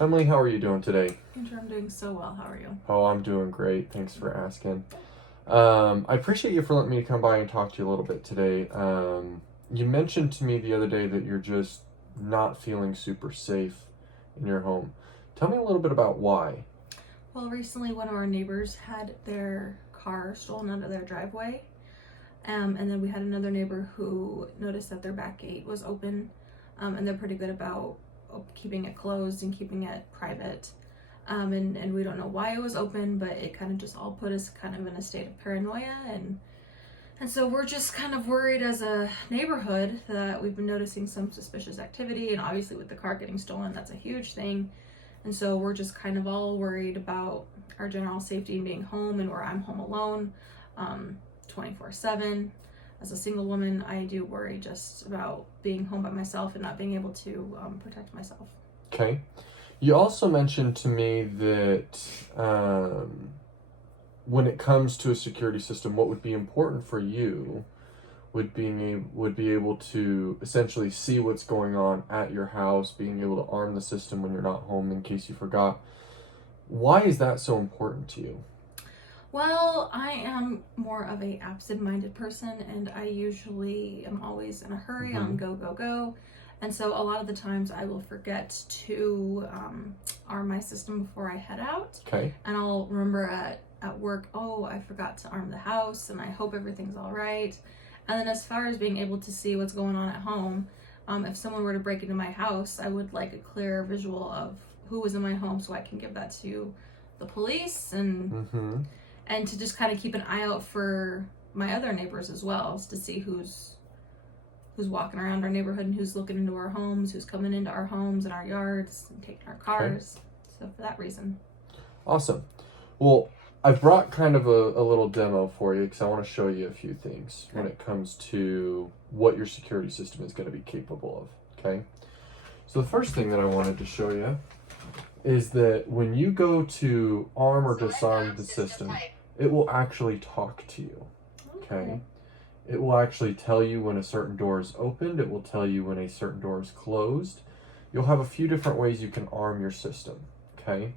Emily, how are you doing today? Andrew, I'm doing so well. How are you? Oh, I'm doing great. Thanks for asking. I appreciate you for letting me come by and talk to you a little bit today. You mentioned to me the other day that you're just not feeling super safe in your home. Tell me a little bit about why. Well, recently one of our neighbors had their car stolen out of their driveway. And then we had another neighbor who noticed that their back gate was open. And they're pretty good about keeping it closed and keeping it private. And we don't know why it was open, but it kind of just all put us kind of in a state of paranoia. And so we're just kind of worried as a neighborhood that we've been noticing some suspicious activity. And obviously with the car getting stolen, that's a huge thing. And so we're just kind of all worried about our general safety and being home, and where I'm home alone 24/7. As a single woman, I do worry just about being home by myself and not being able to protect myself. Okay. You also mentioned to me that when it comes to a security system, what would be important for you would be able to essentially see what's going on at your house, being able to arm the system when you're not home in case you forgot. Why is that so important to you? Well, I am more of a absent-minded person, and I usually am always in a hurry on go, go, go. And so a lot of the times I will forget to arm my system before I head out. Okay. And I'll remember at work, oh, I forgot to arm the house, and I hope everything's all right. And then as far as being able to see what's going on at home, if someone were to break into my house, I would like a clear visual of who was in my home so I can give that to the police and to just kind of keep an eye out for my other neighbors as well, to see who's walking around our neighborhood and who's looking into our homes, who's coming into our homes and our yards and taking our cars. Okay. So for that reason. Awesome. Well, I brought kind of a little demo for you because I want to show you a few things when it comes to what your security system is going to be capable of. Okay. So the first thing that I wanted to show you is that when you go to arm or disarm the system, it will actually talk to you. Okay. It will actually tell you when a certain door is opened. It will tell you when a certain door is closed. You'll have a few different ways you can arm your system. Okay.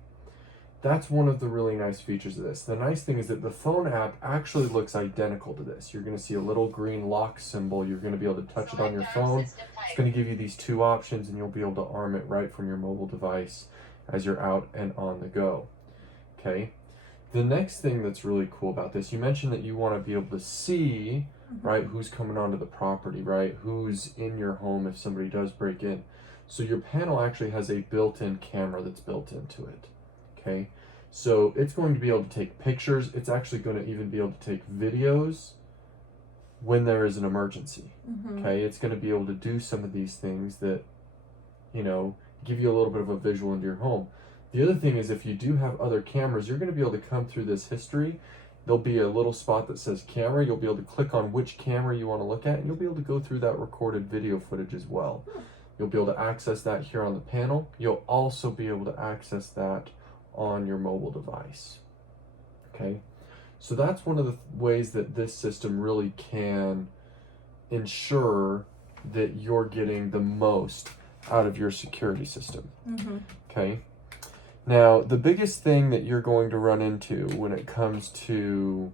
That's one of the really nice features of this. The nice thing is that the phone app actually looks identical to this. You're going to see a little green lock symbol. You're going to be able to touch it on your phone. It's going to give you these two options, and you'll be able to arm it right from your mobile device as you're out and on the go. Okay. The next thing that's really cool about this, you mentioned that you want to be able to see, right, who's coming onto the property, right, who's in your home if somebody does break in. So your panel actually has a built-in camera that's built into it. Okay, so it's going to be able to take pictures. It's actually going to even be able to take videos when there is an emergency. Okay, it's going to be able to do some of these things that, give you a little bit of a visual into your home. The other thing is, if you do have other cameras, you're going to be able to come through this history. There'll be a little spot that says camera. You'll be able to click on which camera you want to look at, and you'll be able to go through that recorded video footage as well. You'll be able to access that here on the panel. You'll also be able to access that on your mobile device. Okay, so that's one of the ways that this system really can ensure that you're getting the most out of your security system. Okay, now the biggest thing that you're going to run into when it comes to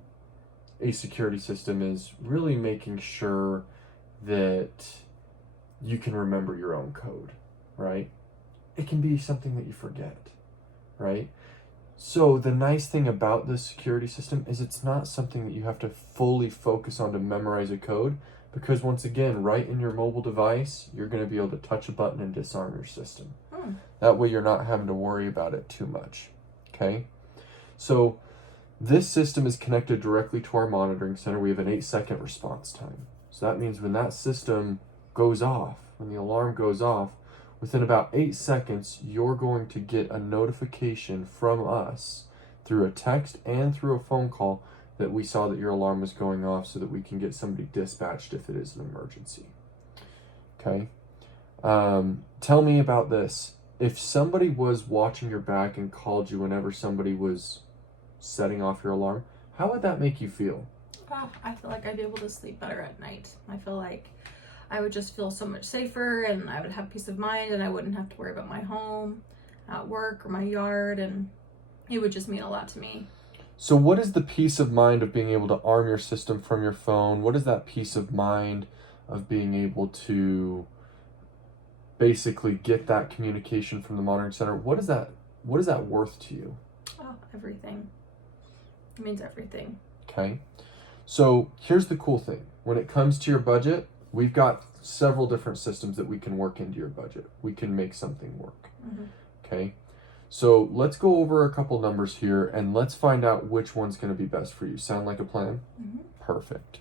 a security system is really making sure that you can remember your own code, right? It can be something that you forget, right? So the nice thing about this security system is it's not something that you have to fully focus on to memorize a code, because once again, right in your mobile device, you're going to be able to touch a button and disarm your system. That way you're not having to worry about it too much. Okay? So this system is connected directly to our monitoring center. We have an 8-second response time. So that means when that system goes off, when the alarm goes off, within about 8 seconds, you're going to get a notification from us through a text and through a phone call that we saw that your alarm was going off, so that we can get somebody dispatched if it is an emergency. Okay? Tell me about this. If somebody was watching your back and called you whenever somebody was setting off your alarm, how would that make you feel? I feel like I'd be able to sleep better at night. I feel like I would just feel so much safer, and I would have peace of mind, and I wouldn't have to worry about my home. at work or my yard, and it would just mean a lot to me. So what is the peace of mind of being able to arm your system from your phone? What is that peace of mind of being able to basically get that communication from the monitoring center? What is that worth to you? Oh, everything. It means everything. Okay. So here's the cool thing. When it comes to your budget, we've got several different systems that we can work into your budget. We can make something work. Mm-hmm. Okay. So let's go over a couple numbers here and let's find out which one's going to be best for you. Sound like a plan? Mm-hmm. Perfect.